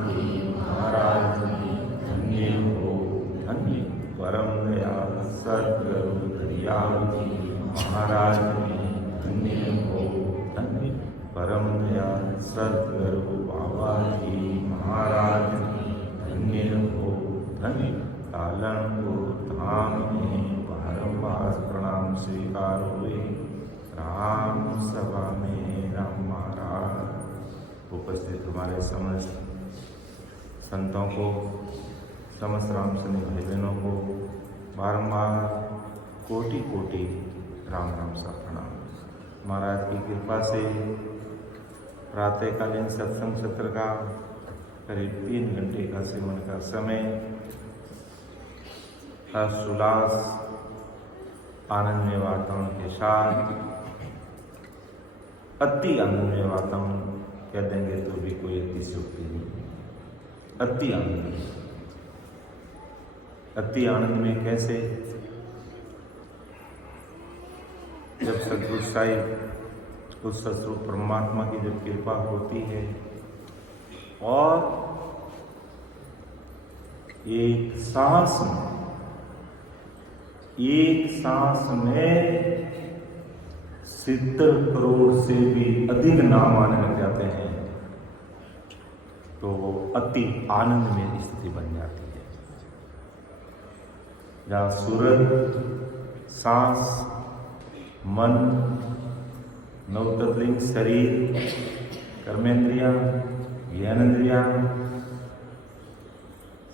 जी महाराज जी धन्य हो धन्य। परम दयाल सद्गुरु दयाल जी महाराज जी धन्य हो धन्य। परम दयाल सद्गुरु बाबा जी महाराज जी धन्य हो धन्य। पालनपुर धाम में बारंबार प्रणाम स्वीकार हुए। राम सभा में राम महाराज। उपस्थित हमारे समस्त संतों को, समस्त राम सैनिक भाई बहनों को बारंबार कोटि कोटि राम राम सा प्रणाम। महाराज की कृपा से प्रातःकालीन सत्संग सत्र का करीब 3 घंटे का सेवन का समय हर्षोल्लास आनंदमय वातावरण के साथ, अति आनंदमय वातावरण कह देंगे तो भी कोई अतिशयोक्ति नहीं। अति आनंद, अति आनंद में कैसे? जब सद्गुरु साहिब उस सतस्वरूप परमात्मा की जब कृपा होती है और एक सांस में 70 करोड़ से भी अधिक नाम आने लग जाते हैं तो वो अति आनंद में स्थिति बन जाती है। जहाँ सूरज, सांस, मन, नवतत्लिंग शरीर, कर्मेंद्रिया, ज्ञानेंद्रिया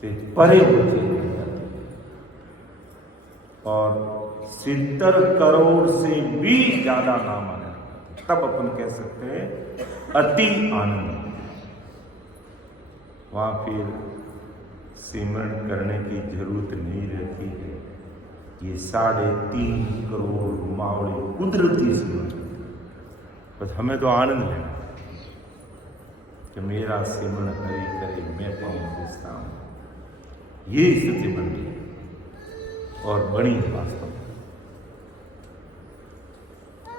से परे होते हैं और 70 करोड़ से भी ज्यादा नाम आने लगता है, तब अपन कह सकते हैं अति आनंद। वहां फिर सिमरण करने की जरूरत नहीं रहती है। ये 3.5 करोड़ मावड़े कुदरती सिमरण, बस हमें तो आनंद लेना है कि मेरा सिमरण करे करे मैं पाऊं दिसता हूं। ये स्थिति बन रही है और बड़ी वास्तव में।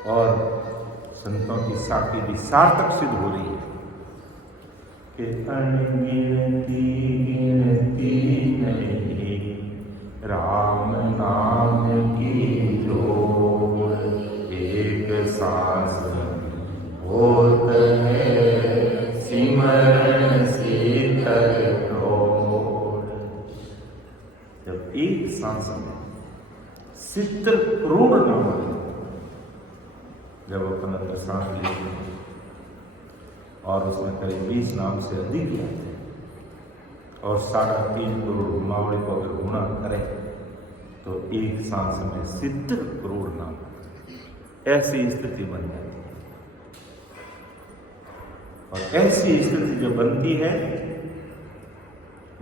और संतों की साखी भी सार्थक सिद्ध हो रही है कि अनगिनती गिनती नहीं राम नाम की जोड़, एक सांस होत है सिमरन शीतल डोर। जब एक सांस में 70 करोड़ नाम आते, जब अपन अंदर सांस लेते हैं और उसमें करीब 20 नाम से अधिक लेते हैं और 3.5 करोड़ मावड़े को अगर गुणा करें तो एक सांस में 70 करोड़ नाम आते हैं। ऐसी स्थिति बन जाती है और ऐसी स्थिति जब बनती है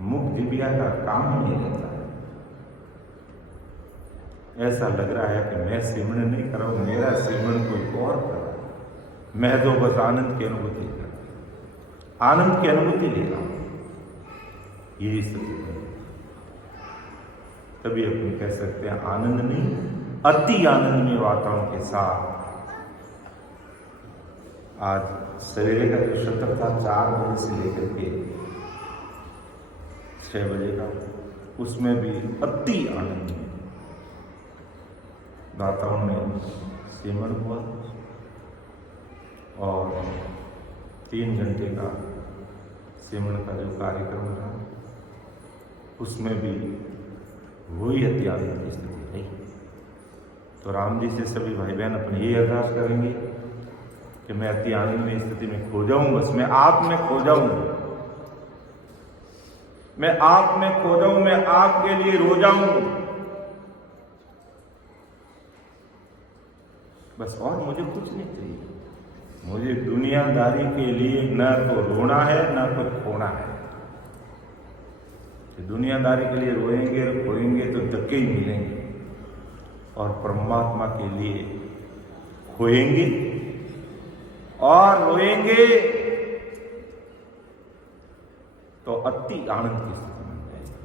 मुख जिभिया का काम ही नहीं रहता है। ऐसा लग रहा है कि मैं सिमरण नहीं कर रहा हूं, मेरा सिमरण कोई और कर रहा है। मैं तो बस आनंद की अनुभूति कर रहा हूं, आनंद की अनुभूति ले रहा हूं। ये स्थिति है, तभी अपन कह सकते हैं आनंद नहीं, अति आनंदमय वातावरण के साथ। आज सवेरे का जो सत्र था 4 बजे से लेकर के 6 बजे का, उसमें भी अति आनंद में वातावरण में सिमरण हुआ और 3 घंटे का सिमरण का जो कार्यक्रम रहा उसमें भी वही अति आनंद की स्थिति रही। तो राम जी से सभी भाई बहन अपनी ये अरदास करेंगे कि मैं अति आनंद में स्थिति में खो जाऊं, बस मैं आप में खो जाऊं, मैं आप में खो जाऊं, मैं आपके लिए रो जाऊं, बस और मुझे कुछ नहीं चाहिए। मुझे दुनियादारी के लिए न तो रोना है न तो खोना है। दुनियादारी के लिए रोएंगे और खोएंगे तो धक्के ही मिलेंगे और परमात्मा के लिए खोएंगे और रोएंगे तो अति आनंद की स्थिति बन जाएगी।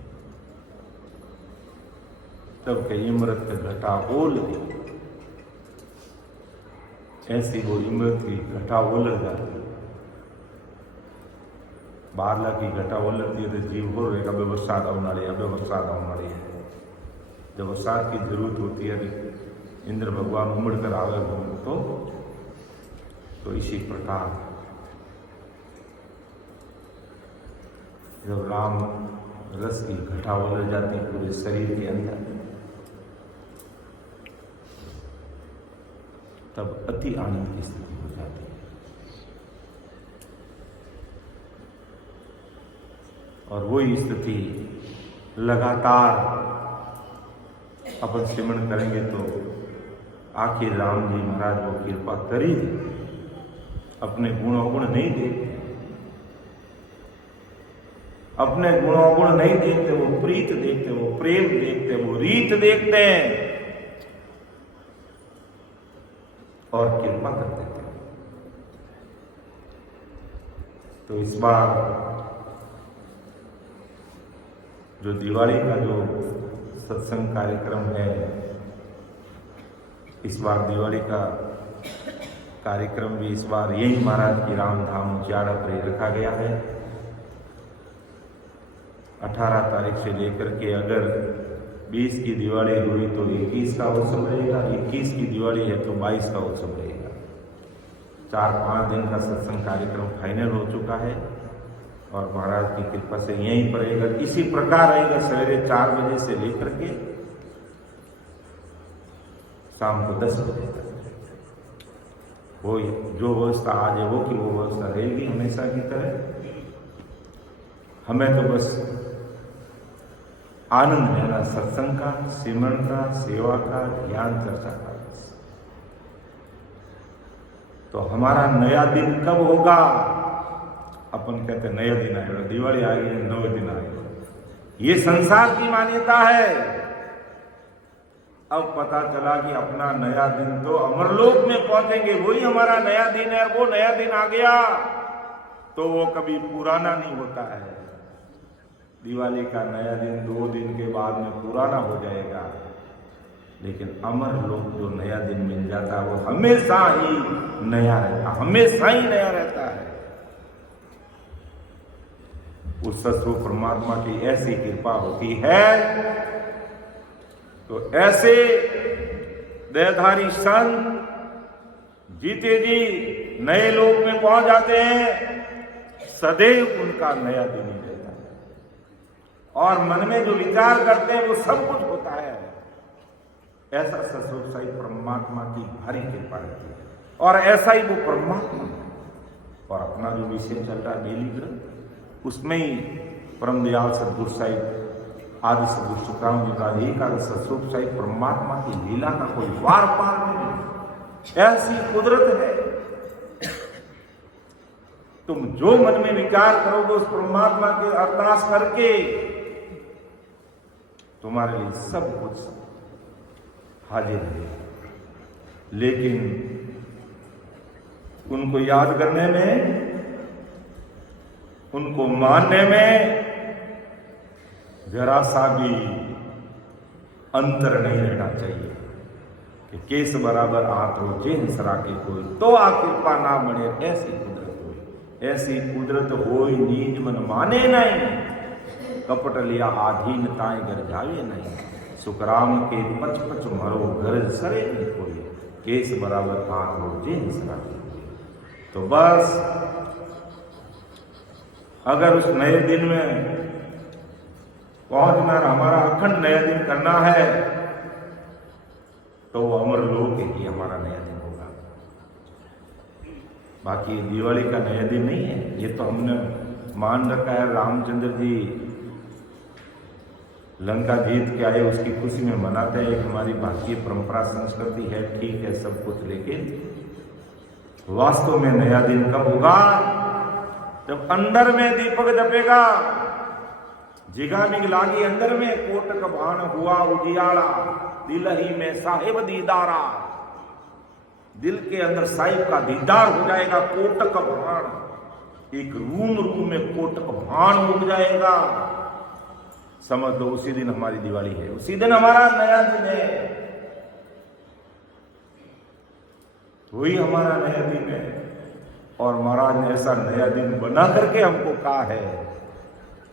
तब के इमरत घटा बोल दी, ऐसी वो इमरत की घटा बोल जाती। बारला की घटा ओलती है तो जीव हो रहेगा अब बरसात आने वाली है, अब बरसात आने वाली है। जब बरसात की जरूरत होती है इंद्र भगवान उमड़ कर आवे तो इसी प्रकार जब राम रस की घटा उलट जाती पूरे शरीर के अंदर, तब अति आनंद की स्थिति हो जाती है। और वही स्थिति लगातार अपन सिमरण करेंगे तो आखिर राम जी महाराज वो कृपा करी, अपने गुणोगुण नहीं देखते, अपने गुणोगुण नहीं देखते, वो प्रीत देखते, वो प्रेम देखते, वो रीत देखते हैं और कृपा कर देते हैं। तो इस बार जो दिवाली का जो सत्संग कार्यक्रम है, इस बार दिवाली का कार्यक्रम भी इस बार यही महाराज की रामधाम उजियाड़ा पर रखा गया है। 18 तारीख से लेकर के अगर 20 की दिवाली हुई तो 21 का उत्सव रहेगा, 21 की दिवाली है तो 22 का उत्सव रहेगा। 4-5 दिन का सत्संग कार्यक्रम फाइनल हो चुका है और महाराज की कृपा से यहीं पर रहेगा। इसी प्रकार रहेगा सवेरे 4 बजे से लेकर के शाम को 10 बजे तक। वो जो व्यवस्था आज है वो की वो व्यवस्था रहेगी हमेशा की तरह। हमें तो बस आनंद लेना सत्संग का, सिमरण का, सेवा का, ज्ञान चर्चा का। तो हमारा नया दिन कब होगा? अपन कहते नया दिन आएगा, दिवाली आएगी, 9 दिन आएगा, ये संसार की मान्यता है। अब पता चला कि अपना नया दिन तो अमरलोक में पहुंचेंगे, वही हमारा नया दिन है। वो नया दिन आ गया तो वो कभी पुराना नहीं होता है। दिवाली का नया दिन 2 दिन के बाद में पुराना हो जाएगा, लेकिन अमरलोक जो नया दिन मिल जाता है वो हमेशा ही नया रहता, हमेशा ही नया रहता है। उस सतरूप परमात्मा की ऐसी कृपा होती है तो ऐसे देहधारी संत जीते जी नए लोक में पहुंच जाते हैं। सदैव उनका नया दिन ही रहता है और मन में जो विचार करते हैं वो सब कुछ होता है। ऐसा सतरूप साई परमात्मा की भारी कृपा रहती है और ऐसा ही वो परमात्मा है। और अपना जो विषय चल रहा है बेली ग्रंथ, उसमें ही परम दयाल सदगुरु साहिब आदि सदगुरु सुखराम जी का एक सतरूप साहिब परमात्मा की लीला का कोई वार पार नहीं, ऐसी कुदरत है। तुम जो मन में विचार करोगे उस परमात्मा के अरदास करके तुम्हारे लिए सब कुछ हाजिर है। लेकिन उनको याद करने में, उनको मानने में जरा सा भी अंतर नहीं रहना चाहिए कि केस बराबर हाथ हो जेन सरा के कोई तो आ कृपा ना बने। ऐसी कुदरत हो, ऐसी कुदरत हो नीज मन माने नहीं, कपट लिया आधीनताएं घर जावे नहीं। सुखराम के 55 मरो घर सरे नहीं कोई, केस बराबर हाथ हो जेन सरा के। तो बस अगर उस नए दिन में पहुंचना, हमारा अखंड नया दिन करना है तो वो अमरलोक ही हमारा नया दिन होगा। बाकी दिवाली का नया दिन नहीं है, ये तो हमने मान रखा है। रामचंद्र जी लंका जीत के आए, उसकी खुशी में मनाते हैं। एक हमारी भारतीय परंपरा संस्कृति है, ठीक है सब कुछ, लेकिन वास्तव में नया दिन कब होगा? जब अंदर में दीपक जपेगा, जिगा मिग लागी अंदर में, कोटक भान हुआ उजियाला, दिल ही में साहिब दीदारा। दिल के अंदर साहिब का दीदार हो जाएगा, कोटक भान, एक रूम में कोटक भान उग जाएगा। समझ लो उसी दिन हमारी दिवाली है, उसी दिन हमारा नया दिन है, वही हमारा नया दिन है। और महाराज ने ऐसा नया दिन बना करके हमको कहा है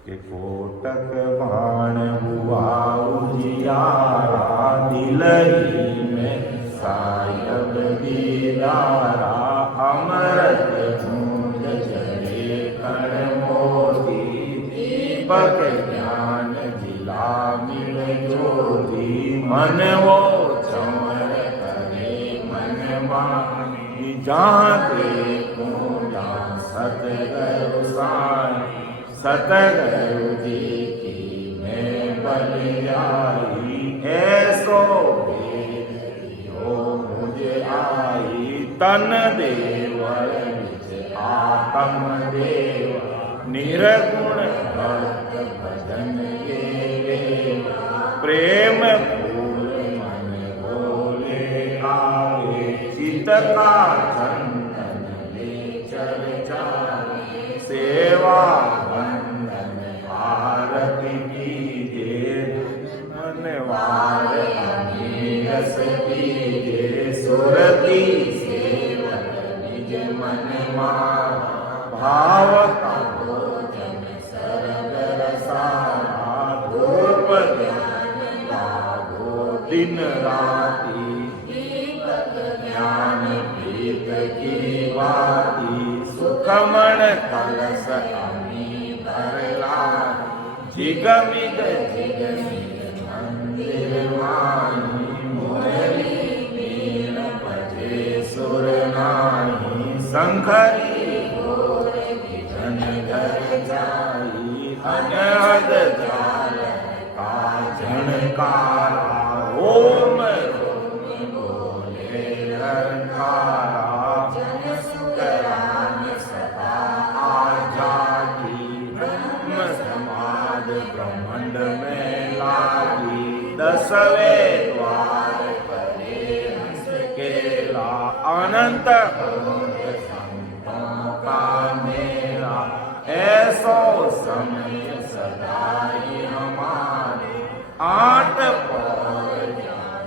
कि कोटक बाण हुआ उजियारा, दिलही में सायब दीदारा, अमृत बूंद जले कण मोती, दीपक ज्ञान जिला मिल ज्योति, मन वो चमर करे मन मानी, जहाँ देखूं जहाँ सतगुरु साईं, सतगुरु जी की मैं बन जाई, ऐसो भेद यो मुझे आई, तन देवर विच आत्म देव, निर्गुण भक्त भजन ये, प्रेम फूल मन बोले आगे, चित का चंदन ले चर्चा, सेवा आरती कीजे, मनवार अमीरस कीजे, सुरती सेवन निज मन मार, भाव का भोजन सरगर सारा, धूप ध्यान लागो दिन राती, ज्ञान प्रीत की बाती, सुखमण कलश अमी भरला, जिगमिग जिगमिग मंदिर वाणी, मुरली वीण बजे सुर नाही, शंखरी घोर विघन घर जाई, अनहद जाल का झनकारा, ओम रोम बोले रंकारा, जन सुकरान सदा आजादी, ब्रह्म समाज ब्रह्मांड में लागी, दसवें द्वार परे हंस केला, अनंत संतों का मेला, ऐसो समय सदा ही हमारे, आठ पौर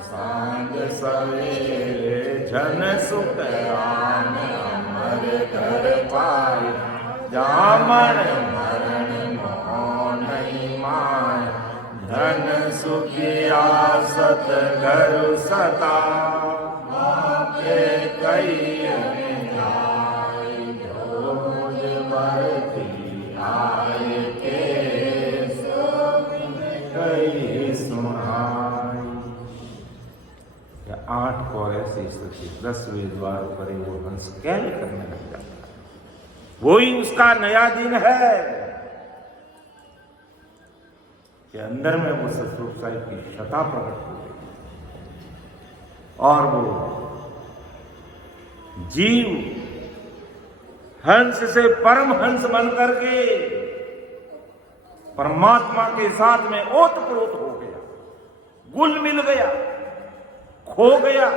सांग सवेरे, जन सुख राम अमर कर पाए, जामन मरण मोह नहीं माया, धन सुखिया सतगुरु सता, मौके कई जाय, जोज बरती आए के, कई सुनाई। 8 पौर ऐसी स्थिति, 10वें द्वार पर वो हंस कैल करने लग जाता, वही उसका नया दिन है कि अंदर में वो सतरूप साहिब की शता प्रकट हो गई और वो जीव हंस से परम हंस बन करके परमात्मा के साथ में ओतप्रोत हो गया, गुल मिल गया, खो गया,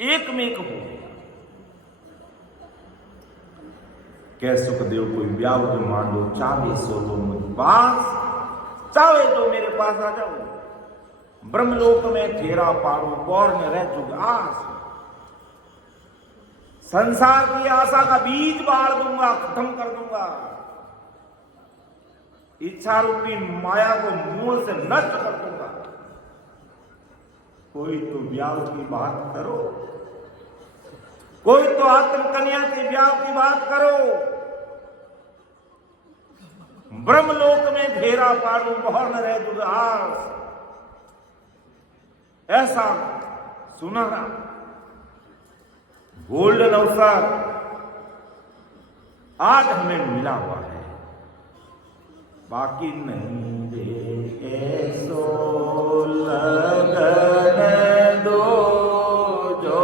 एक में एक हो गया। कह सुखदेव कोई ब्याह जो मान लो, चाहे सो लो मुझ पास, चाहे तो मेरे पास आ जाओ, ब्रह्मलोक में फेरा पारो, गौर में रह जुग आस, संसार की आशा का बीज बाढ़ दूंगा, खत्म कर दूंगा, इच्छा रूपी माया को मूल से नष्ट कर दूंगा। कोई तो ब्याह की बात करो, कोई तो आत्म कन्या के ब्याह की बात करो, ब्रह्मलोक में घेरा पारू, बहुत न रह दुर्हास। ऐसा सुनहरा गोल्डन अवसर आज हमें मिला हुआ है, बाकी नहीं दे ऐसो लगन दो जो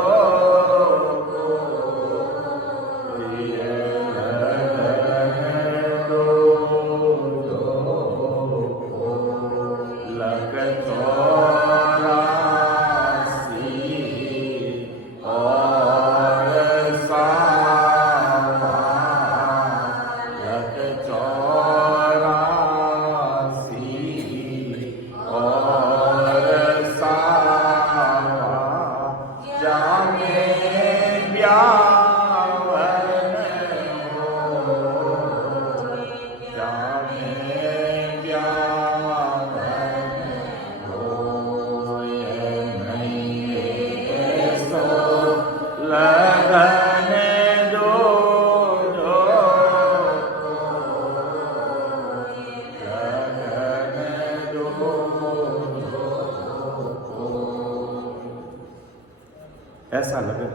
सा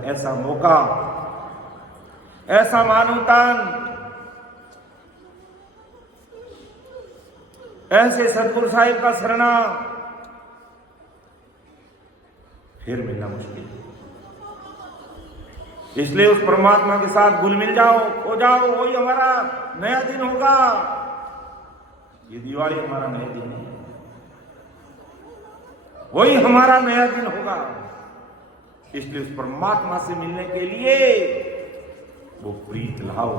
ऐसा मौका, ऐसा मानवतान, ऐसे सतगुरु साहिब का शरणा फिर मिलना मुश्किल है। इसलिए उस परमात्मा के साथ घुल मिल जाओ, हो जाओ, वही हमारा नया दिन होगा। ये दिवाली हमारा नया दिन है, वही हमारा नया दिन होगा। इसलिए उस परमात्मा से मिलने के लिए वो प्रीत लाओ।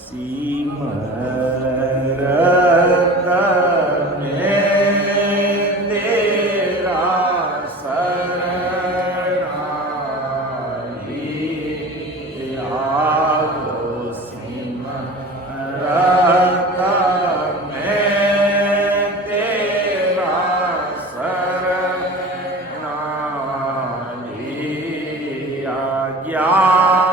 सिमरत में तेरा शरणाई आओ, सिमरत में तेरा शरणाई ज्ञान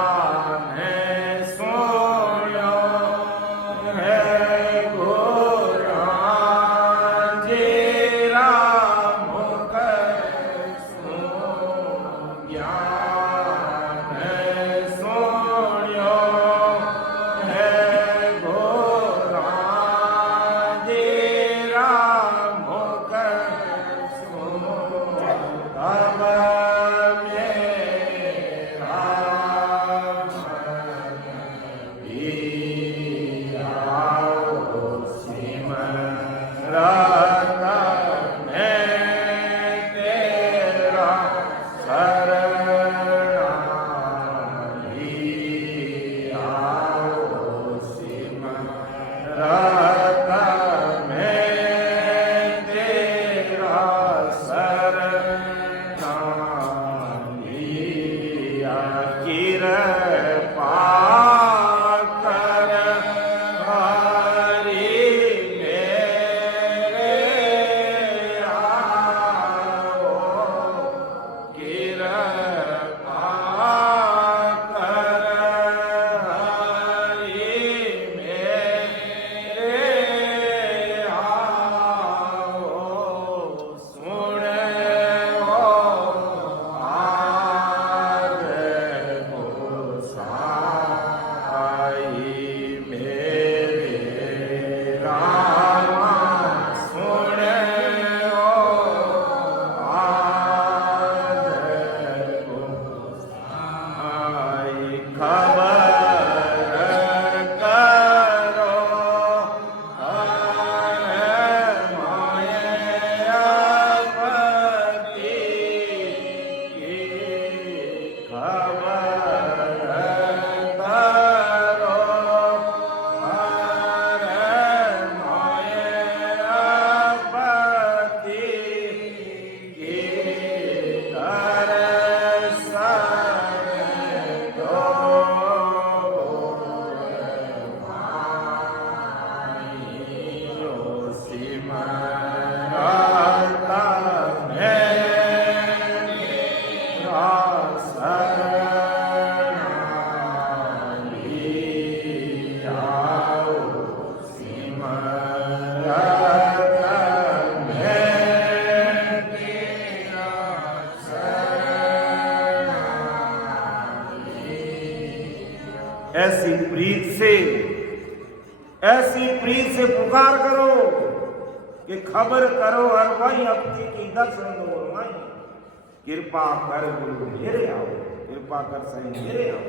ऐसी प्रीत से पुकार करो कि खबर करो हर वही अपनी की दर्शन दो माई। कृपा कर गुरु मेरे आओ, कृपा कर सही मेरे आओ।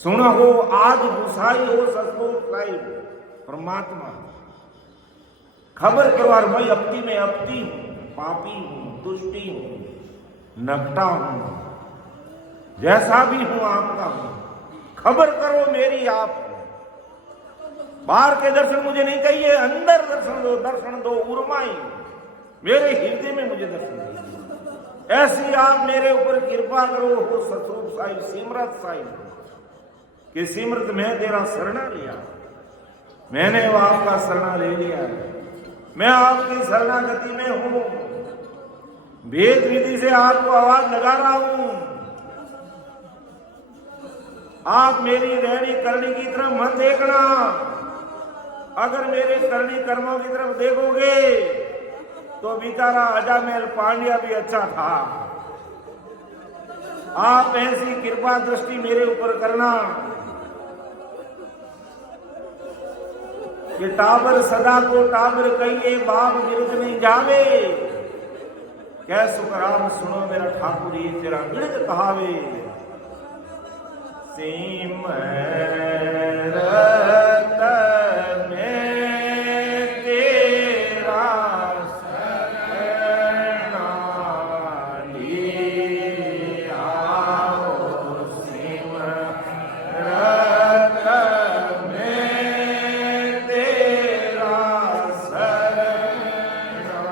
सुना हो आज गुसाई हो सतगुरु साहिब परमात्मा, खबर करो हर वही अपनी में अपनी हूं, पापी हूं, दुष्टी हूं, नकटा हूं, जैसा भी हूं आपका हूं। खबर करो मेरी आप। बाहर के दर्शन मुझे नहीं चाहिए, अंदर दर्शन दो उर्माई मेरे हृदय में मुझे दर्शन दीजिए। ऐसी आप मेरे ऊपर कृपा करो हो सतरूप साहिब, सिमरत साहिब कि सिमरत में तेरा शरणा लिया, मैंने वो आपका शरणा ले लिया है। मैं आपकी शरणागति में हूं, भेद विधि से आपको आवाज लगा रहा हूं। आप मेरी रहनी करनी की तरफ मत देखना। अगर मेरे करनी कर्मों की तरफ देखोगे तो बेचारा अजामेल पांड्या भी अच्छा था। आप ऐसी कृपा दृष्टि मेरे ऊपर करना कि टाबर सदा को टाबर कहिए बाप विरुद्ध नहीं जावे। क्या सुखराम सुनो मेरा ठाकुर ये तेरा विरुद्ध कहावे। सिमरत में तेरा शरणा लिया हो। सिमरत में तेरा शरणा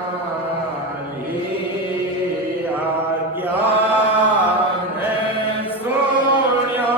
लिया। ज्ञान सुन्यो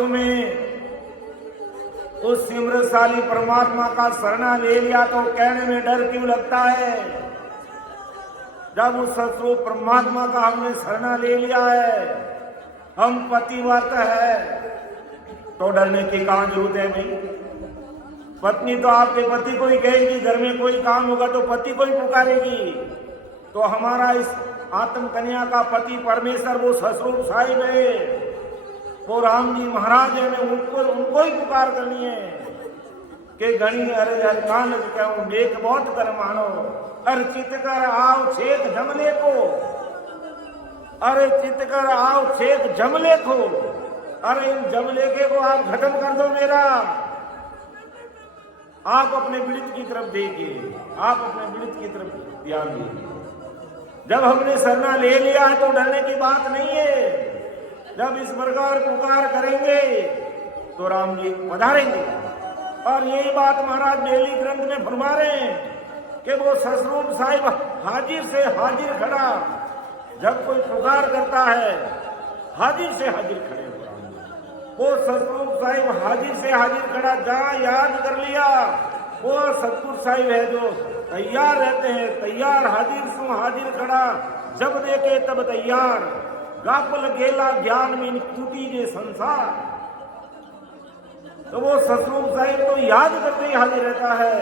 हाथों में उस सिमरशाली परमात्मा का शरणा ले लिया तो कहने में डर क्यों लगता है? जब उस सतरूप परमात्मा का हमने शरणा ले लिया है, हम पतिव्रत है, तो डरने की कहां जरूरत है भाई? पत्नी तो आपके पति को ही कहेगी, घर में कोई काम होगा तो पति को ही पुकारेगी। तो हमारा इस आत्म कन्या का पति परमेश्वर वो ससुर साहिब है, वो राम जी महाराज है, उनको ही पुकार करनी है कि गणी अरे हरकान कहूं देख बहुत कर मानो, अरे चित कर आओ छेक जमले को, अरे चित कर आओ छेक जमले को, अरे इन जमलेके को आप खत्म कर दो मेरा। आप अपने पीड़ित की तरफ देखिए, आप अपने पीड़ित की तरफ ध्यान दीजिए। जब हमने शरणा ले लिया है तो डरने की बात नहीं है। जब इस प्रकार पुकार करेंगे तो राम जी पधारेंगे। और यही बात महाराज बेली ग्रंथ में फरमा रहे हैं कि वो ससरूप साहिब हाजिर से हाजिर खड़ा, जब कोई पुकार करता है हाजिर से हाजिर खड़े हो राम जी। वो ससरूप साहिब हाजिर से हाजिर खड़ा, जहां याद कर लिया वो सतपुर साहिब है जो तैयार रहते हैं, तैयार हाजिर सु हाजिर खड़ा, जब देखे तब तैयार, गापल गेला ज्ञान में टूटी जे संसार। तो वो ससरूप साहिब तो याद करते ही हाजिर रहता है,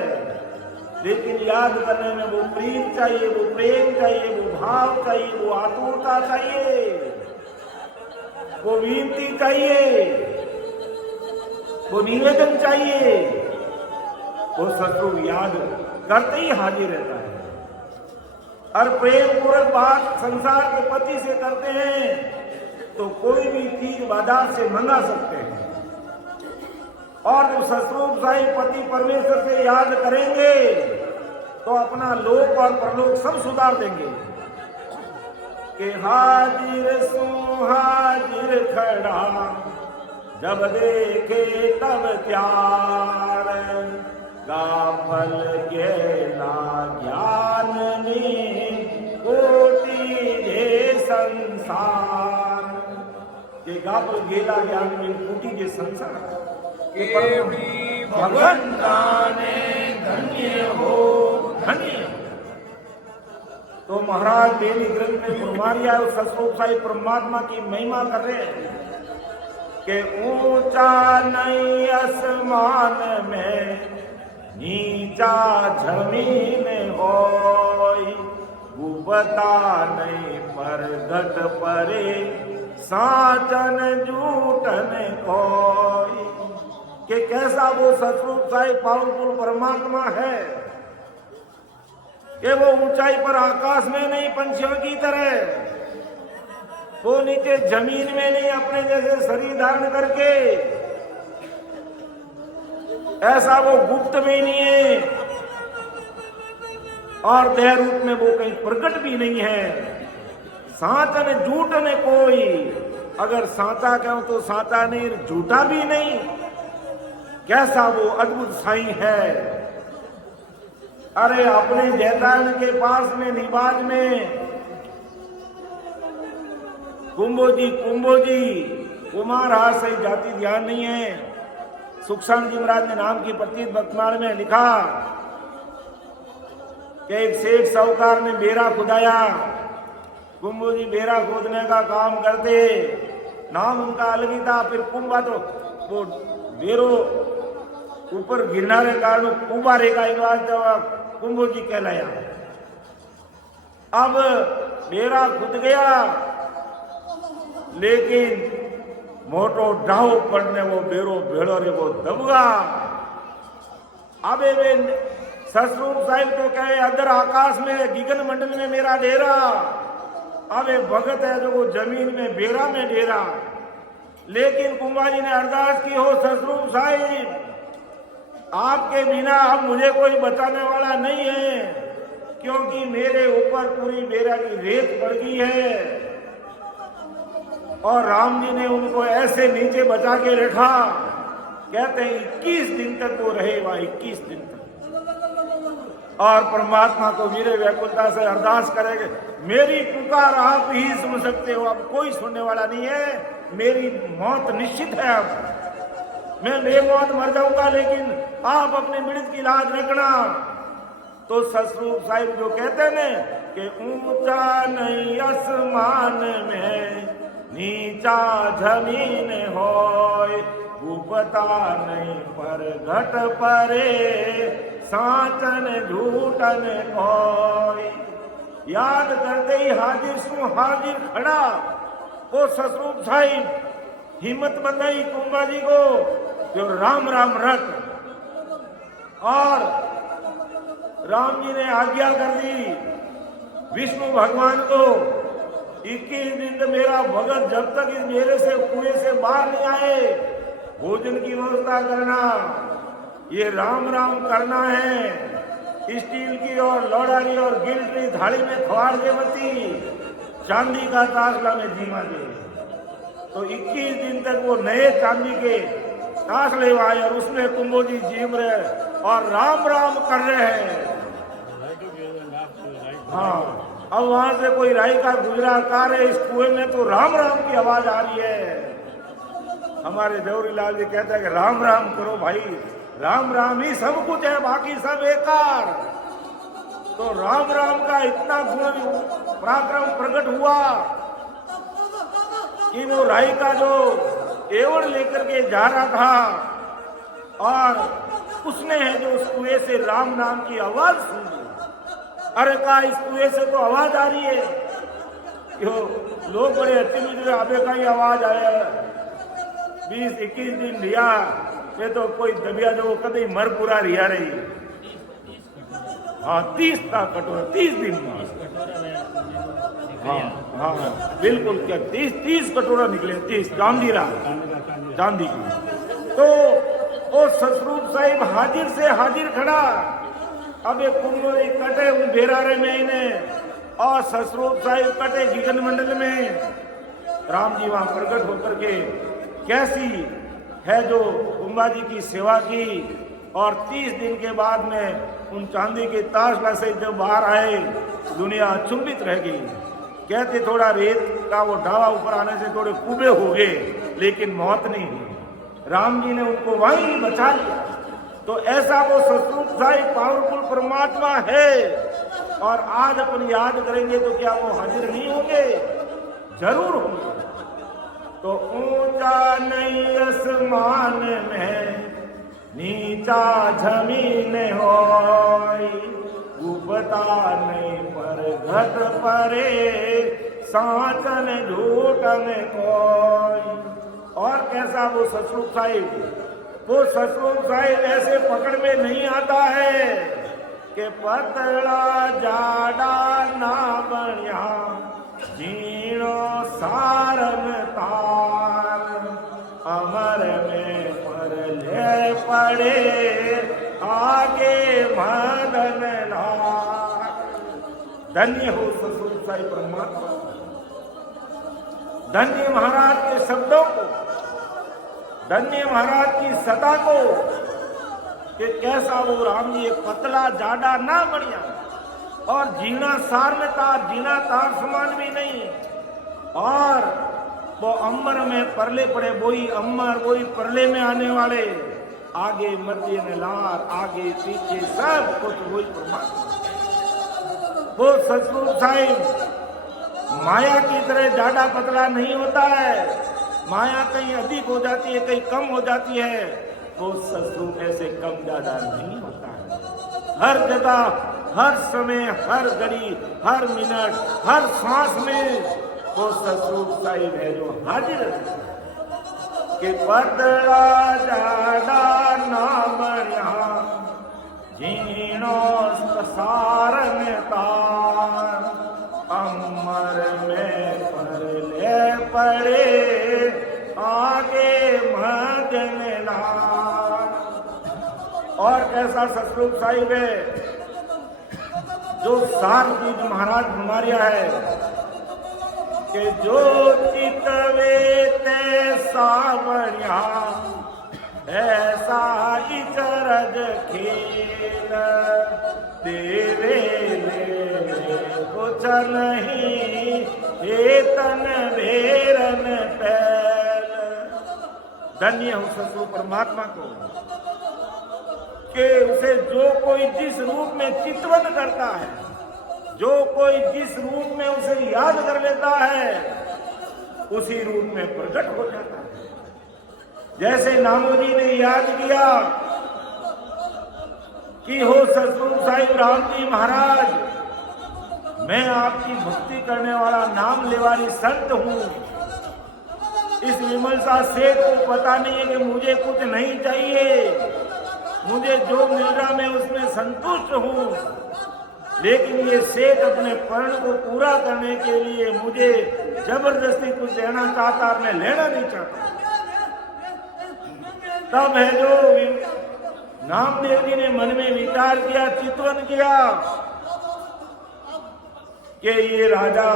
लेकिन याद करने में वो प्रीत चाहिए, वो प्रेम चाहिए, वो भाव चाहिए, वो आतुरता चाहिए, वो विनती चाहिए, वो निवेदन चाहिए। वो ससुर याद करते ही हाजिर रहता है। और प्रेम पूर्वक बात संसार के पति से करते हैं तो कोई भी चीज बाजार से मंगा सकते हैं। और जब ससुर साहिब पति परमेश्वर से याद करेंगे तो अपना लोक और परलोक सब सुधार देंगे कि हाजिर सु हाजिर खड़ा, जब देखे तब प्यार, गाफल गेला ज्ञान में कोटि जे संसार। ये गाफल गेला ज्ञान में कोटि जे संसार के भी भगवंता ने धन्य हो धन्य। तो महाराज बेली ग्रंथ में फरमा दिया, ससरूप साहिब परमात्मा की महिमा कर रहे हैं कि ऊंचा नहीं आसमान में, नीचा जमीन होई, गुबता नहीं परगट परे, साचन झूठन कोई। कि कैसा वो सतरूप साहिब पावरफुल परमात्मा है कि वो ऊंचाई पर आकाश में नहीं पंछियों की तरह, वो नीचे जमीन में नहीं अपने जैसे शरीर धारण करके, ऐसा वो गुप्त में नहीं है और देह रूप में वो कहीं प्रकट भी नहीं है। साचा ने झूठ ने कोई, अगर साचा कहूं तो साचा नहीं, झूठा भी नहीं। कैसा वो अद्भुत साईं है। अरे अपने जैतारण के पास में निबाज में कुंभो जी कुमार हाथ से जाति ध्यान नहीं है। सुखसान जी महाराज ने नाम की प्रतीत वर्तमान में लिखा कि एक सेठ साहूकार ने बेरा खुदाया, कुंभो जी बेरा खोदने का काम करते, नाम उनका अलग ही था। फिर कुंभा तो वो बेरो ऊपर गिरना के कारण कुंभारे का एक कुंभो जी कहलाया। अब बेरा खुद गया, लेकिन मोटो डाहो पड़ने वो बेरो भेड़ो रे वो दबगा। अब वे ससरूप साहिब तो कहे अदर आकाश में गगन मंडल में मेरा डेरा। अब एक भगत है जो वो जमीन में बेरा में डेरा। लेकिन कुंभारी ने अरदास की, हो ससरूप साहिब आपके बिना अब मुझे कोई बचाने वाला नहीं है, क्योंकि मेरे ऊपर पूरी बेरा की रेत पड़ गई है। और राम जी ने उनको ऐसे नीचे बचा के रखा, कहते हैं 21 दिन तक वो रहे वहां, 21 दिन तक। और परमात्मा को वीर व्याकुलता से अरदास करेंगे, मेरी पुकार आप ही सुन सकते हो, अब कोई सुनने वाला नहीं है। मेरी मौत निश्चित है। अब मैं बेमौत मर जाऊंगा, लेकिन आप अपने मृत की लाज रखना। तो ससरूप साहिब जो कहते हैं कि ऊंचा नहीं आसमान में नीचा जमीन होय, गुपता नहीं पर घट परे साचन झूठन कोय। याद करते ही हाजिर सु हाजिर खड़ा वो ससरूप साहिब हिम्मत बनाई कुंभा जी को जो राम राम रट, और राम जी ने आज्ञा कर दी विष्णु भगवान को 21 दिन मेरा भगत जब तक इस मेरे से कुएं से बाहर नहीं आए भोजन की व्यवस्था करना। ये राम राम करना है। स्टील की और लोडारी और गिल्टी थाली में खवाड़ दे मती, चांदी का तासला में जीमा दे। तो 21 दिन तक वो नए चांदी के तासले आए और उसमें कुंभो जी जीम रहे और राम राम कर रहे हैं। हाँ, अब वहां से कोई राई का गुजरा कार है, इस कुएं में तो राम राम की आवाज आ रही है। हमारे देवरी लाल जी कहते हैं कि राम राम करो भाई, राम राम ही सब कुछ है, बाकी सब बेकार। तो राम राम का इतना गुण पराक्रम प्रकट हुआ कि वो राई का जो एवड़ लेकर के जा रहा था और उसने है जो उस कुएं से राम नाम की आवाज सुनी। अरे कहा इस कुएं से तो आवाज आ रही है। यो लोग बड़े अच्छे मुझे आबे का ही आवाज आया। 20-21 दिन लिया ये तो कोई दबिया जो कभी मर पूरा रिया रही। हाँ 30 का कटोरा 30 दिन में। हाँ हाँ बिल्कुल क्या 30 कटोरा निकले, 30 चांदी की। तो वो ससरूप साहिब हाजिर से हाजिर खड़ा। अब ये कुंभ कटे बेरारे में इन्हें और ससरूप साहिब कटे गिगन मंडल में। राम जी वहां प्रकट होकर के कैसी है जो कुंभा जी की सेवा की, और 30 दिन के बाद में उन चांदी के ताशला से जब बाहर आए दुनिया अचंभित रह गई। कहते थोड़ा रेत का वो ढावा ऊपर आने से थोड़े कुबे हो गए, लेकिन मौत नहीं हुई। राम जी ने उनको वहीं बचा लिया। तो ऐसा वो ससरूप साहिब पावरफुल परमात्मा है। और आज अपन याद करेंगे तो क्या वो हाजिर नहीं होंगे? जरूर होंगे। तो ऊंचा नहीं आसमान में नीचा जमीन होय, गुपता नहीं पर घट परे साचन झूठन कोय। और कैसा वो ससरूप साहिब, वो ससरूप साहिब ऐसे पकड़ में नहीं आता है कि पतला जाड़ा ना बढ़िया जीणो सारन तार, अमर में परले पड़े आगे मदन लाल। धन्य हो ससरूप साहिब परमात्मा, धन्य महाराज के शब्दों को, धन्य महाराज की सता को कि कैसा वो राम जी एक पतला जाड़ा ना बढ़िया और जीना सार में तार, जीना तार समान भी नहीं। और वो अम्बर में परले पड़े, वही अम्बर वही परले में आने वाले, आगे मध्य में लार, आगे पीछे सब कुछ वही परमात्मा। वो ससरूप साहिब माया की तरह जाड़ा पतला नहीं होता है। माया कहीं अधिक हो जाती है, कहीं कम हो जाती है। वो ससरूप ऐसे कम ज्यादा नहीं होता है। हर जगह, हर समय, हर घड़ी, हर मिनट, हर सांस में वो ससरूप साहिब है जो हाजिर है कि पतला जाड़ा ना बढ़िया जीणो सारन तार, अमर में परले पड़े आगे मदन लाल। और कैसा ससरूप साहिब है जो सार चीज महाराज हमारिया है कि जो चितवे ते सावरिया ऐसा ही चरज खेल, तेरे कुछ नहीं हेतन भेरन पे धन्य हूं ससुर परमात्मा को कि उसे जो कोई जिस रूप में चितवन करता है, जो कोई जिस रूप में उसे याद कर लेता है, उसी रूप में प्रकट हो जाता है। जैसे नामोजी ने याद किया कि हो सतगुरु साहिब राम जी महाराज, मैं आपकी भक्ति करने वाला नाम लेवाली संत हूं। इस विमल सा सेठ को पता नहीं है कि मुझे कुछ नहीं चाहिए, मुझे जो मिल रहा मैं उसमें संतुष्ट हूं, लेकिन ये सेठ अपने पर्ण को पूरा करने के लिए मुझे जबरदस्ती कुछ देना चाहता और मैं लेना नहीं चाहता। तब है जो नामदेव जी ने मन में विचार किया, चितवन किया कि ये राजा,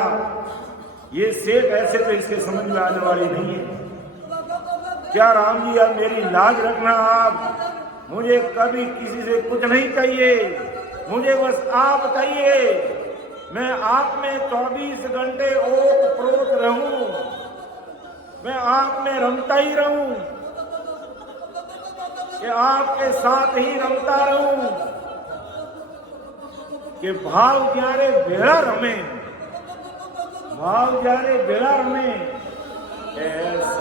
ये सेठ ऐसे तो इसके समझ में आने वाली नहीं है। क्या राम जी अब मेरी लाज रखना, आप मुझे कभी किसी से कुछ नहीं चाहिए, मुझे बस आप चाहिए। मैं आप में 24 घंटे ओत प्रोत रहूं, मैं आप में रमता ही रहूं, कि आपके साथ ही रमता रहूं, कि भाव जारे बेड़ा रमे, भाव जारे बेड़ा रमे। ऐसा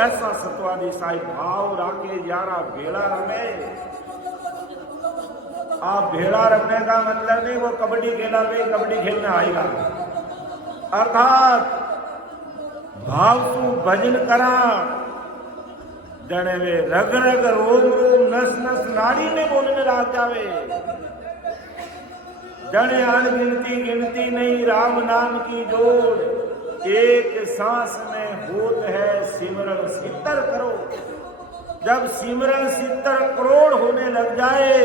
ऐसा सतवादी साहिब भाव राके यारा भेड़ा रमे। आप भेड़ा रखने का मतलब नहीं वो कबड्डी खेला वे कबड्डी खेलने आएगा, अर्थात भाव तू भजन करा जने वे रग रग रोम रोम नस नस नाड़ी में बोलने लग जावे, जने अनगिनती गिनती नहीं राम नाम की जोड़, एक सांस में होत है सिमरन 70 करोड़। जब सिमरन 70 करोड़ होने लग जाए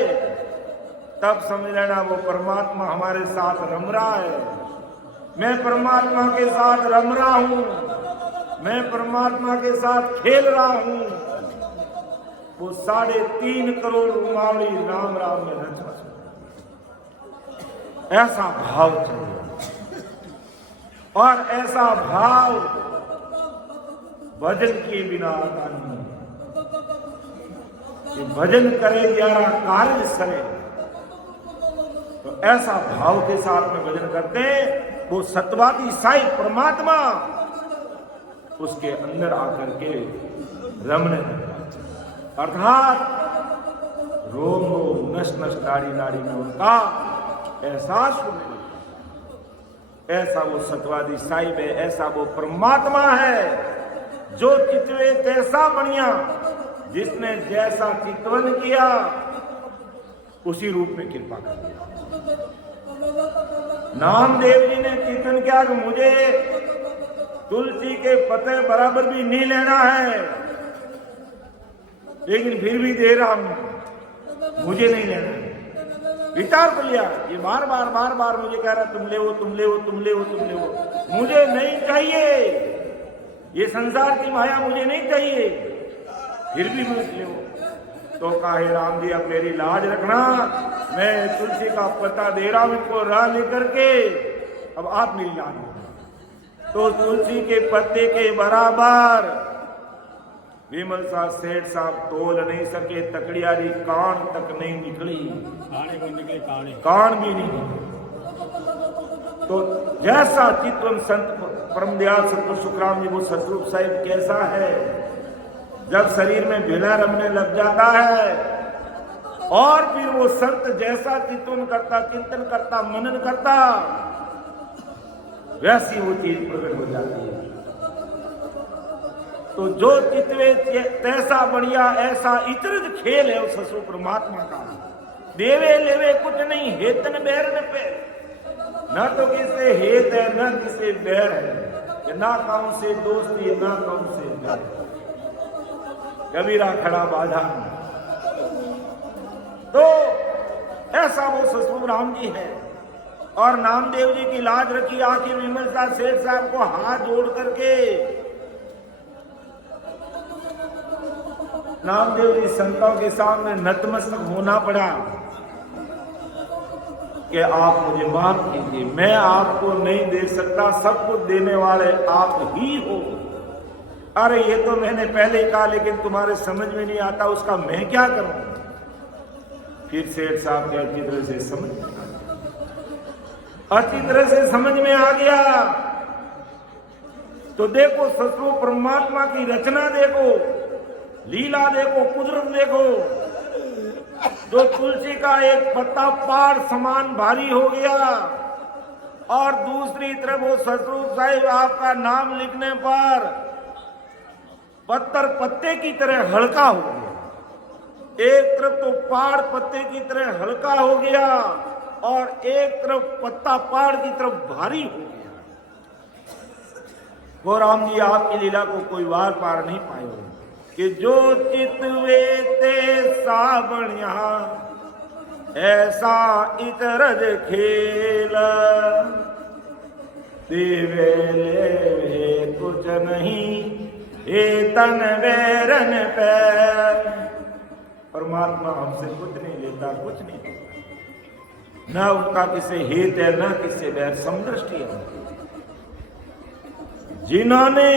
तब समझ लेना वो परमात्मा हमारे साथ रम रहा है। मैं परमात्मा के साथ रम रहा हूं, मैं परमात्मा के साथ खेल रहा हूं। वो 3.5 करोड़ उमावली राम राम में रच बस, ऐसा भाव चाहिए। और ऐसा भाव भजन के बिना आता नहीं। ये भजन करे यारा कार्य सरे, तो ऐसा भाव के साथ में भजन करते हैं वो सतवादी साई परमात्मा उसके अंदर आकर के रमने लगता, अर्थात रोम रोम नश नश नाड़ी नाड़ी में उनका एहसास होने लगता। ऐसा वो सतवादी साहिब है, ऐसा वो परमात्मा है जो चितवे तैसा बनिया, जिसने जैसा चितवन किया उसी रूप में कृपा कर दिया। नामदेव जी ने चितवन किया कि मुझे तुलसी के पत्ते बराबर भी नहीं लेना है, लेकिन फिर भी दे रहा हूं, मुझे नहीं लेना है। विचार कर लिया, ये बार बार मुझे कह रहा तुम ले वो तुम ले वो तुम ले वो तुम ले वो, मुझे नहीं चाहिए, ये संसार की माया मुझे नहीं चाहिए, फिर भी मुझे ले वो। तो कहा राम जी अब मेरी लाज रखना, मैं तुलसी का पत्ता दे रहा हूं इनको राह लेकर के, अब आप मेरी लाज रखना। तो तुलसी के पत्ते के बराबर विमल साहब सेठ साहब तोल नहीं सके, तकड़ियारी कान तक नहीं निकली, काने को निकले कान भी नहीं निकले। तो जैसा चित्तवन संत परमदयाल सतगुरु सुखराम जी वो सतरूप साहिब कैसा है, जब शरीर में भिला रमने लग जाता है और फिर वो संत जैसा चित्तवन करता, चिंतन करता, मनन करता, वैसी वो चीज प्रकट हो जाती है। तो जो चितवे तैसा बढ़िया ऐसा इतरज खेल है उस ससुर परमात्मा का, देवे लेवे कुछ नहीं, हेतन बैरन पे, न तो किसे हेत है न किसे बैर है, ना काऊ से दोस्ती ना काऊ से बैर। कबीरा खड़ा बाधा। तो ऐसा वो ससुर राम जी है। और नामदेव जी की लाज रखी, आखिर विमल साहब सेठ साहब को हाथ जोड़ करके नामदेव जी संतों के सामने नतमस्तक होना पड़ा कि आप मुझे माफ कीजिए, मैं आपको नहीं दे सकता, सब कुछ देने वाले आप ही हो। अरे ये तो मैंने पहले कहा, लेकिन तुम्हारे समझ में नहीं आता, उसका मैं क्या करूं। फिर सेठ साहब के अच्छी तरह से समझ में आ गया। तो देखो ससुर परमात्मा की रचना देखो, लीला देखो, कुदरत देखो। जो तुलसी का एक पत्ता पार समान भारी हो गया और दूसरी तरफ वो ससुर साहिब आपका नाम लिखने पर पत्थर पत्ते की तरह हल्का हो गया। एक तरफ तो पहाड़ पत्ते की तरह हल्का हो गया और एक तरफ पत्ता पहाड़ की तरफ भारी हो गया। वो राम जी आपकी लीला को कोई बार पार नहीं पाए कि जो चितवे ते साबणिया ऐसा इतरज खेल, देवे लेवे कुछ नहीं, तन बैरन पैर। परमात्मा हमसे कुछ नहीं लेता, कुछ नहीं लेता, न उनका किसे हित है न किसे बैर, समदृष्टि है। जिन्होंने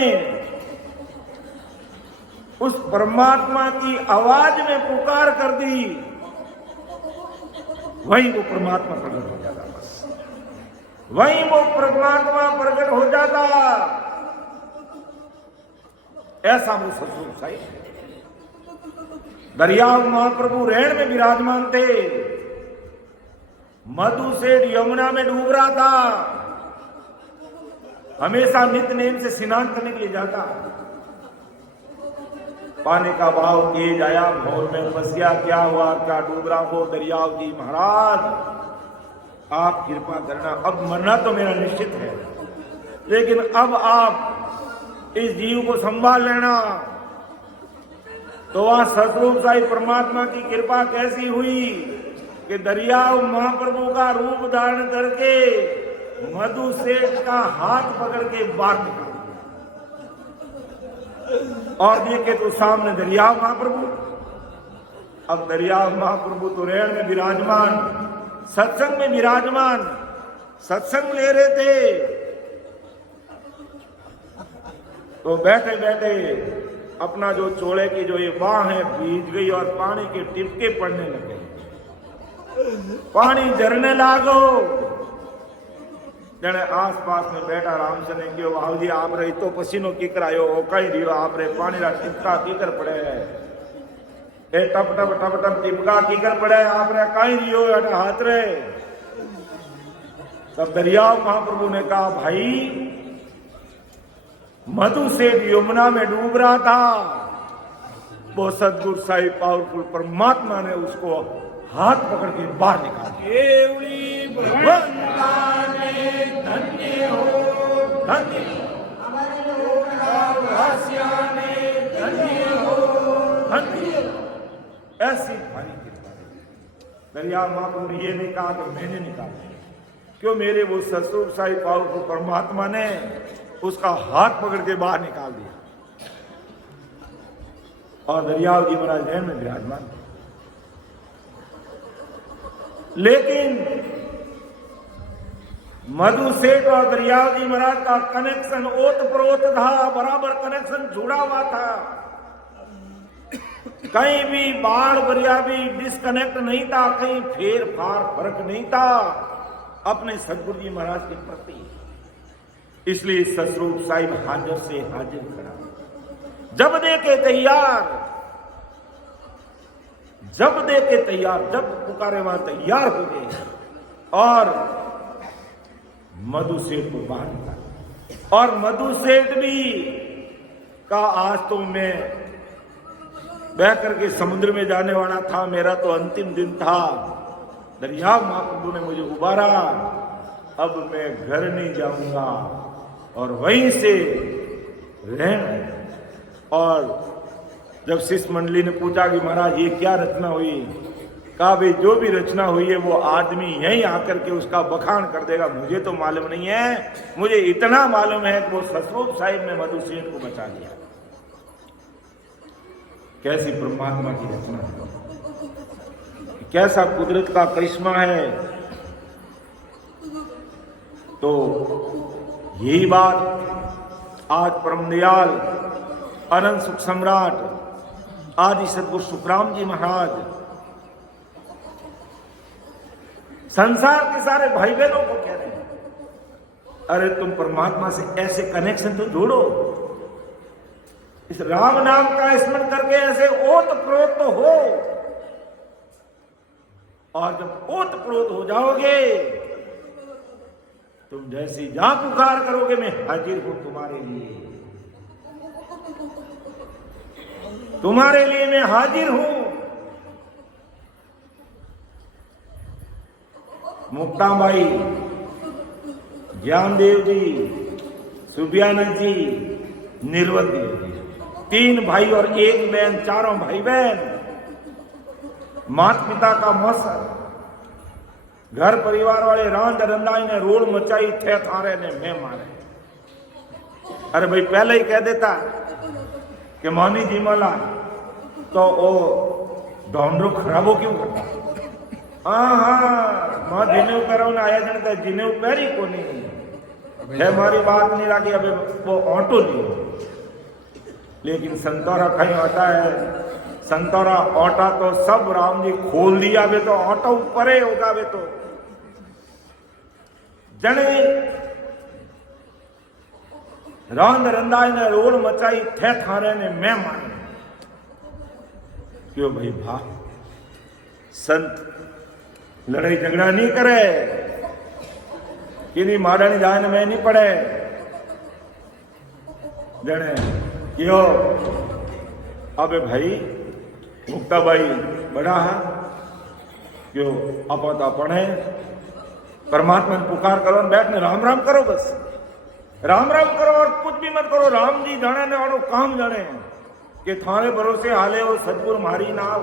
उस परमात्मा की आवाज में पुकार कर दी, वही वो परमात्मा प्रकट हो जाता, बस वही वो परमात्मा प्रकट हो जाता। ऐसा वो ससुर साहिब दरियाव महाप्रभु रेण में विराजमान थे। मधु सेठ यमुना में डूब रहा था, हमेशा नित्य नेम से स्नान करने के लिए जाता। पानी का भाव तेज आया, भौर में फंस गया, क्या हुआ, क्या डूब रहा हो। दरियाव जी महाराज आप कृपा करना, अब मरना तो मेरा निश्चित है, लेकिन अब आप इस जीव को संभाल लेना। तो वहां सतरूप साहिब परमात्मा की कृपा कैसी हुई कि दरियाव महाप्रभु का रूप धारण करके मधु सेठ का हाथ पकड़ के बाहर निकाल और देखे तो सामने दरियाव महाप्रभु। अब दरियाव महाप्रभु तो रेण में विराजमान, सत्संग में विराजमान, सत्संग ले रहे थे। तो बैठे बैठे अपना जो चोले की जो ये बाह है भीज गई और पानी के टिपके पड़ने लगे, पानी झरने लागो। जने आस पास में बैठा रामचंद्र ने कहो भाव जी आप रे तो पसीनो की करायो कहीं रियो आप रे पानी रा टिपका कीकर पड़े है, ए टप टप टप टप टिपका कीकर पड़े आप रे कहीं रियो अटे हाथ रे। तब दरियाव महाप्रभु ने कहा भाई मधु सेठ यमुना में डूब रहा था, वो सदगुरु साहिब पावरफुल परमात्मा ने उसको हाथ पकड़ के बाहर निकाल दिया। धन्य हो धन्य, धन्य हो धन्य। ऐसी भारी कृपा दरिया महाप्रभु ने ये नहीं कहा कि मैंने निकाला, क्यों मेरे वो ससुर साहिब पावरफुल परमात्मा ने उसका हाथ पकड़ के बाहर निकाल दिया। और दरियाव जी महाराज जैन में विराजमान थे। लेकिन मधु सेठ और दरियाव जी महाराज का कनेक्शन ओत प्रोत था, बराबर कनेक्शन जुड़ा हुआ था। कहीं भी बाढ़ बरिया भी डिस्कनेक्ट नहीं था, कहीं फेर फार फर्क नहीं था अपने सतगुरु जी महाराज के प्रति। इसलिए ससरूप साहिब हाजिर से हाजिर करा, जब दे के तैयार, जब दे के तैयार, जब पुकारे वहां तैयार हो गए और मधु सेठ को बाहर निकाला। और मधु सेठ भी का आज तो मैं बह करके समुद्र में जाने वाला था, मेरा तो अंतिम दिन था, दरिया महाप्रभु ने मुझे उबारा, अब मैं घर नहीं जाऊंगा और वहीं से रहना। और जब शिष्य मंडली ने पूछा कि महाराज ये क्या रचना हुई, कहा भाई जो भी रचना हुई है वो आदमी यहीं आकर के उसका बखान कर देगा, मुझे तो मालूम नहीं है, मुझे इतना मालूम है कि वो ससरूप साहिब ने मधु सेठ को बचा लिया। कैसी परमात्मा की रचना है, कैसा कुदरत का करिश्मा है। तो यही बात आज परम दयाल अनंत सुख सम्राट आदि सदगुरु सुखराम जी महाराज संसार के सारे भाई बहनों को कह रहे हैं, अरे तुम परमात्मा से ऐसे कनेक्शन तो जोड़ो, इस राम नाम का स्मरण करके ऐसे ओत प्रोत तो हो, और जब ओत प्रोत हो जाओगे तुम जैसी जहां पुकार करोगे मैं हाजिर हूं तुम्हारे लिए, तुम्हारे लिए मैं हाजिर हूं। मुक्ताबाई, ज्ञानदेव जी, सुबियानंद जी, निर्वत देव जी, 3 भाई और 1 बहन, चारों भाई बहन, माता पिता का मौसम, घर परिवार वाले रांद रंदाई ने रोड मचाई, थे थारे ने मैं मारे। अरे भाई पहले ही कह देता कि मानी जी मला तो ओ ढोंडरो खराबो क्यों करता। हाँ मां जिन्हें करो ना आया जनता जिन्हें पैरी को नहीं है, हमारी बात नहीं लगी, अबे वो ऑटो नहीं हो। लेकिन संतौरा कहीं आता है, संतौरा ऑटा तो सब राम जी खोल दिया बे, तो ऑटो ऊपर ही होगा बे। तो जने रांद रंदाई ने रोड मचाई, थे थारे ने मैं माने। क्यों भाई भा संत लड़ाई झगड़ा नहीं करे, कि मारणी जान में नहीं पड़े, जने क्यों अबे भाई मुक्ता भाई बड़ा है, क्यों अपत अपन है, परमात्मा ने पुकार करो, बैठने राम राम करो, बस राम राम करो और कुछ भी मत करो। राम जी जाने ने और काम जाने कि थारे भरोसे हाले हो सतगुरु मारी नाव।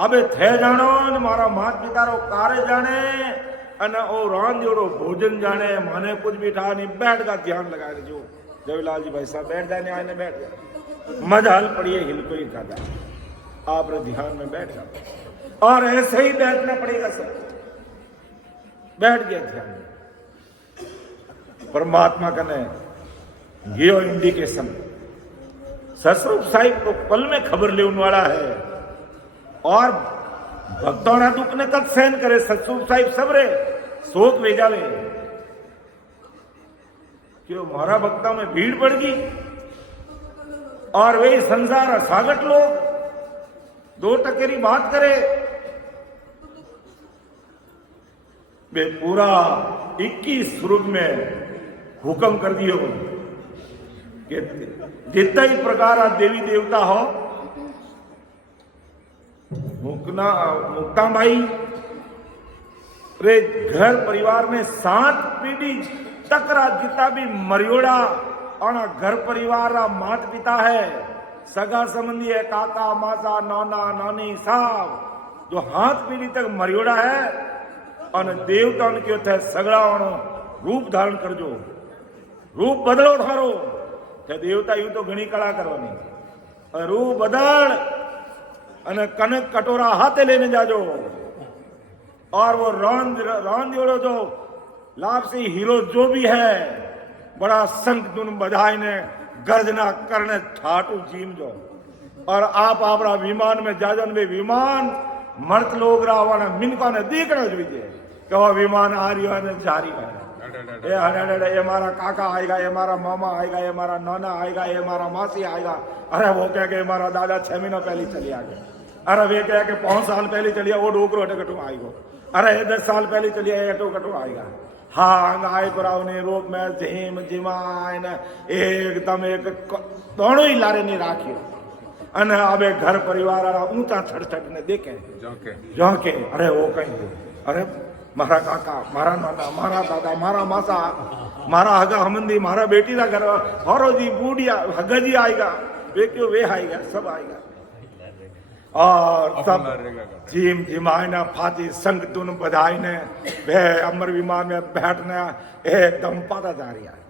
अबे थे जानो ने मारा मात पिता रो कार्य जाने अने ओ राम जोड़ो भोजन जाने, माने कुछ भी ठा नहीं, बैठ का ध्यान लगा के जो जयलाल जी भाई साहब बैठ जाने, आने बैठ जाए, मजा हल पड़िए हिल को ही खादा, आप ध्यान में बैठ जाओ। और ऐसे ही बैठना पड़ेगा सब, बैठ गया ध्यान में। परमात्मा का ने ये इंडिकेशन ससरूप साहिब को पल में खबर लेने वाला है, और भक्तों ना दुख ने कद सहन करे, ससरूप साहिब सबरे शोक भेजावे। क्यों मारा भक्तों में भीड़ बढ़ गई, और वही संसार सागट लोग 2 टकेरी बात करे, वे पूरा 21 स्वरूप में हुक्म कर दियो कि जितना ही प्रकार देवी देवता हो, मुक्ता भाई रे घर परिवार में 7 पीढ़ी तक रा जितना भी मरियोड़ा और घर परिवार रा माता पिता है, सगा संबंधी है, काका मासा नाना नानी साहब, जो हाथ पीढ़ी तक मरियोड़ा है, और देवता उनके थे सगड़ा रूप धारण कर जो, रूप बदलो थारो, तो देवता यूं तो घनी कला करवानी, और रूप बदल अने कनक कटोरा हाथे लेने जाजो, और वो रान जोड़ो जो लाभ से हीरो जो भी है, बड़ा संग दुन बधाई ने गर्जना करने ठाटू जीम जो, और आप आपरा विमान में जाजन वे विमान मर्द लोग रावण मिनका ने देखना જોઈએ કે वो विमान आ रही है जा रही है ये हमारा काका आएगा, ये हमारा मामा आएगा, ये हमारा नाना आएगा, ये हमारा मासी आएगा। अरे वो कह के हमारा दादा 6 महीना पहले चली आ गया। अरे वे कह के 5 साल पहले चलिए वो डोकरो अटकटू आएगो। अरे 10 साल पहले चलिए अटो कटो आएगा। हाँ आए पुरावने रोग में झीम झिमाय ने एकदम एक दोनों ही लारे नहीं राखियो અને હવે ઘર પરિવાર ઊંચા છડછડ ને દેખે જોકે અરે ઓ કઈ અરે મારા કાકા મારા નાના મારા દાદા મારા માસા મારા હગા હમંદી મારા બેટી ના ઘર હરોજી બુડિયા હગજી आएगा वे क्यों वे आएगा सब आएगा और सब झीम झिमायना फाती संग तुन बधाई ने वे अमर विमान में बैठना एकदम पाता जा रही है।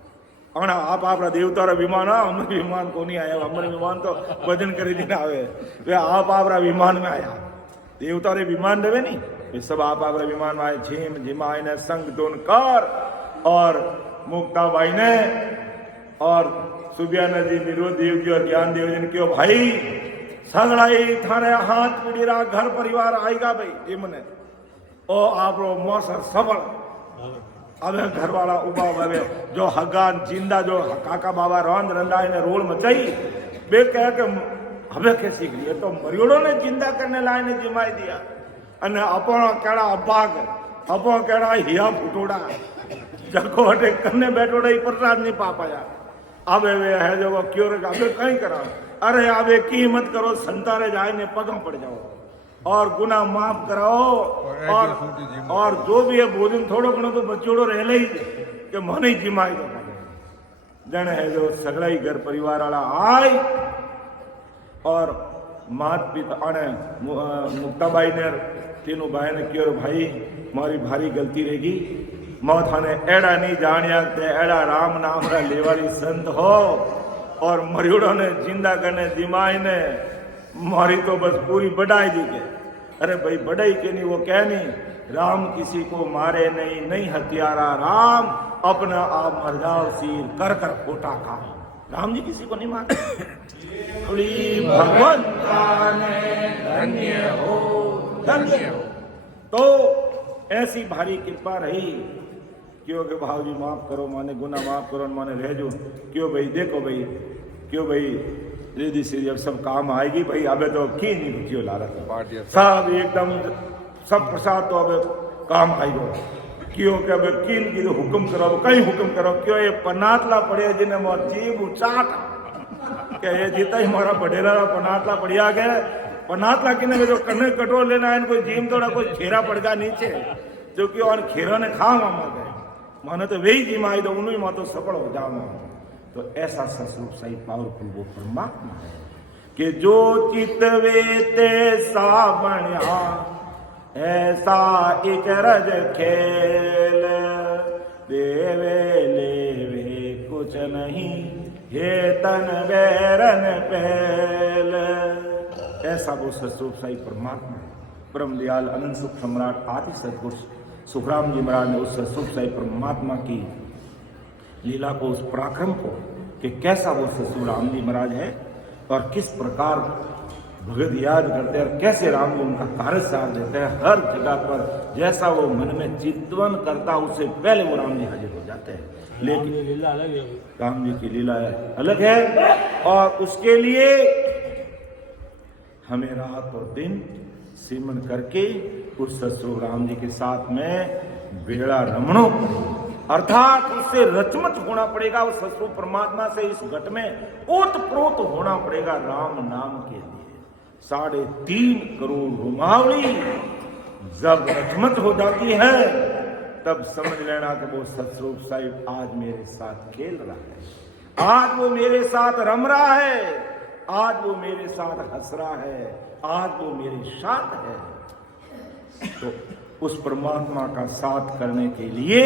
और आप आपरा देवतारा विमान अमर विमान को नहीं आया। अमर विमान तो भजन करे दिन आवे वे आप आपरा विमान में आया। देवतारे विमान रहे नहीं वे सब आप आपरा विमान में आए। झीम झिमाय ने संग दोन कर और मुक्ताबाई ने और सुबियाना जी निरोध देव जी और ज्ञान देव जी ने क्यों भाई सगड़ाई थारे हाथ पीड़ीरा घर परिवार आएगा भाई ये मने ओ आप मौसर सबल अब घर वाला उबा भावे जो हगान जिंदा जो काका बाबा रोंद रंदाई ने रोल मचाई बे कह के हमें कैसी गई तो मरियोड़ो ने जिंदा करने लाए ने जिमाई दिया अने अपना केड़ा अभाग अपो केड़ा हिया फुटोड़ा जको हटे करने बैठोड़ा ही प्रसाद नहीं पा पाया। अब वे है जो क्यों रे अब कहीं करा अरे अब की मत करो संतारे जाए ने पगम पड़ जाओ और गुना माफ कराओ और जो भी है भोजन थोड़ो घणो तो बचोड़ो रह ही कि मन ही जिमाई दो जन है जो सगड़ा ही घर परिवार वाला आए और मात पिता अने मुक्ताबाई ने तीनों भाई ने क्यों भाई मारी भारी गलती रहेगी मैं थाने एड़ा नहीं जानिया ते एड़ा राम नाम रा लेवाली संत हो और मरियोड़ो ने जिंदा करने दिमाई ने मारी तो बस पूरी बढ़ाई दी के अरे भाई बढ़ाई के नहीं वो कह नहीं राम किसी को मारे नहीं नहीं हत्यारा राम अपना आप मर जाओ सिर कर कर खोटा खा। राम जी किसी को नहीं मारते भगवान धन्य हो धन्य हो। तो ऐसी भारी कृपा रही क्यों के भाव जी माफ करो माने गुना माफ करो माने रह जो क्यों भाई देखो भाई क्यों भाई रिद्धि सिद्धि अब सब काम आएगी भाई अबे तो की नहीं बुझियो लालच सब एकदम सब प्रसाद तो अब काम आएगा क्यों के अब किन की तो हुक्म करो कहीं हुक्म करो क्यों ये पनातला पड़े जिन्हें मोर जीव उचाट क्या ये जीता ही हमारा बडेरा पनातला पड़िया गया पनातला किने में जो कन्ने कटोर लेना है कोई जीम थोड़ा कोई खेरा पड़गा नीचे जो कि और खेरा ने खा मामा गए माने तो वही जी माई दो उन्हीं मां तो सफल हो जाओ। तो ऐसा सस्वरूप सही पावरफुल वो परमात्मा है कि जो चितवे ते सा बण्या ऐसा एक रज खेल देवे लेवे कुछ नहीं हे तन बैरन पहल। ऐसा वो सस्वरूप सही परमात्मा है परम दयाल अनंत सुख सम्राट आदि सदगुरु सुखराम जी महाराज ने उस सस्वरूप सही परमात्मा की लीला को उस पराक्रम को कि कैसा वो ससुर राम जी महाराज है और किस प्रकार भगत याद करते हैं और कैसे राम जी उनका कार्य साथ देते हैं हर जगह पर जैसा वो मन में चिंतन करता उससे पहले वो राम जी हाजिर हो जाते हैं। लेकिन लीला अलग है राम जी की लीला अलग है और उसके लिए हमें रात और दिन सिमरन करके उस ससुर राम जी के साथ में बेड़ा रमणो अर्थात उससे रचमच होना पड़ेगा उस ससुर परमात्मा से इस घट में ओतप्रोत होना पड़ेगा राम नाम के लिए। 3.5 करोड़ रुमावली जब रचमच हो जाती है तब समझ लेना कि वो ससुर साहिब आज मेरे साथ खेल रहा है आज वो मेरे साथ रम रहा है आज वो मेरे साथ हंस रहा है आज वो मेरे साथ है। तो उस परमात्मा का साथ करने के लिए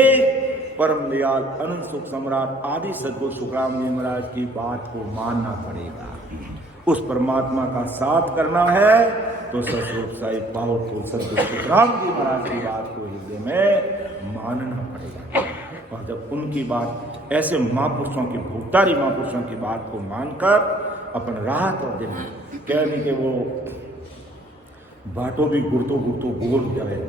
परम दयाल अनंत सुख सम्राट आदि सदगुरु सुखराम जी महाराज की बात को मानना पड़ेगा। उस परमात्मा का साथ करना है तो सतरूप साहिब पावरफुल सदगुरु सुखराम जी महाराज की बात को हृदय में मानना पड़ेगा। और जब उनकी बात ऐसे महापुरुषों की भूतारी महापुरुषों की बात को मानकर अपन रात और दिन कह नहीं कि वो बाटो भी गुड़तो गुड़तो बोल जाए।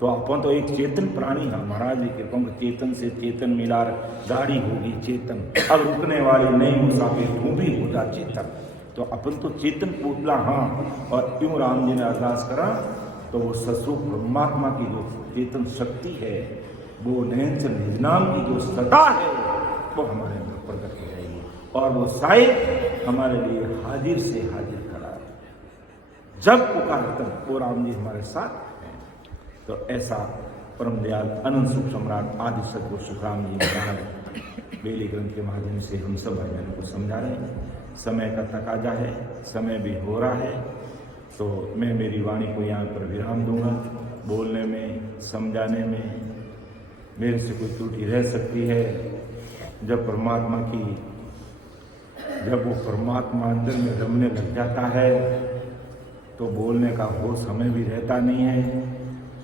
तो अपन तो एक चेतन प्राणी है महाराज जी कृपा चेतन से चेतन मिला गाड़ी होगी चेतन, अब रुकने वाली नहीं मुसाफिर तू भी हो जा चेतन। तो अपन तो चेतन पुतला हाँ। और यूं राम जी ने अरदास करा तो वो सस्वरूप परमात्मा की जो चेतन शक्ति है, वो नयन से निज नाम की जो सत्ता है, वो हमारे अंदर प्रकट हो जाएगी और वो साहिब हमारे लिए हाजिर से हाजिर खड़ा है। जब पुकार तब वो राम जी हमारे साथ हैं। तो ऐसा परम दयाल अनंत सुख सम्राट आदि सदगुरु सुखराम जी महाराज बेली ग्रंथ के माध्यम से हम सब भाई बहनों को समझा रहे हैं। समय का तकाजा है, समय भी हो रहा है, तो मैं मेरी वाणी को यहाँ पर विराम दूंगा। बोलने में समझाने में मेरे से कोई त्रुटि रह सकती है। जब वो परमात्मा अंदर में रमने लग जाता है तो बोलने का होश हमें भी रहता नहीं है।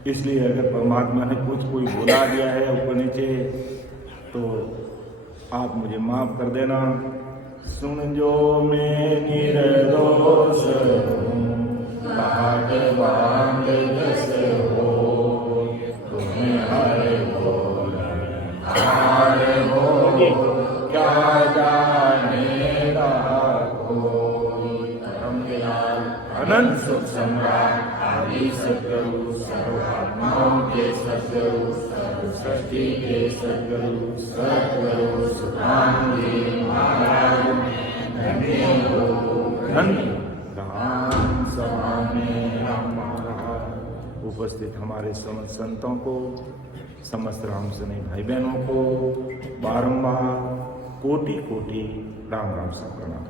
इसलिए अगर परमात्मा ने कुछ कोई बोला दिया है ऊपर नीचे तो आप मुझे माफ कर देना। सुन जो मैं निर्दोष बाट बांध दस हो, तुम्हें हर बोल हार हो, क्या जाने राखो। परम दयाल अनंत सुख सम्राट आदि सद्गुरु सर्वात्माओं के सद्गुरु सर्वसृष्टि के सद्गुरु सद्गुरु सुखराम जी महाराज धन्य हो धन्य। राम सभा में हमारा उपस्थित हमारे समस्त संतों को, समस्त राम सने भाई बहनों को बारंबार कोटि कोटि राम राम सब प्रणाम।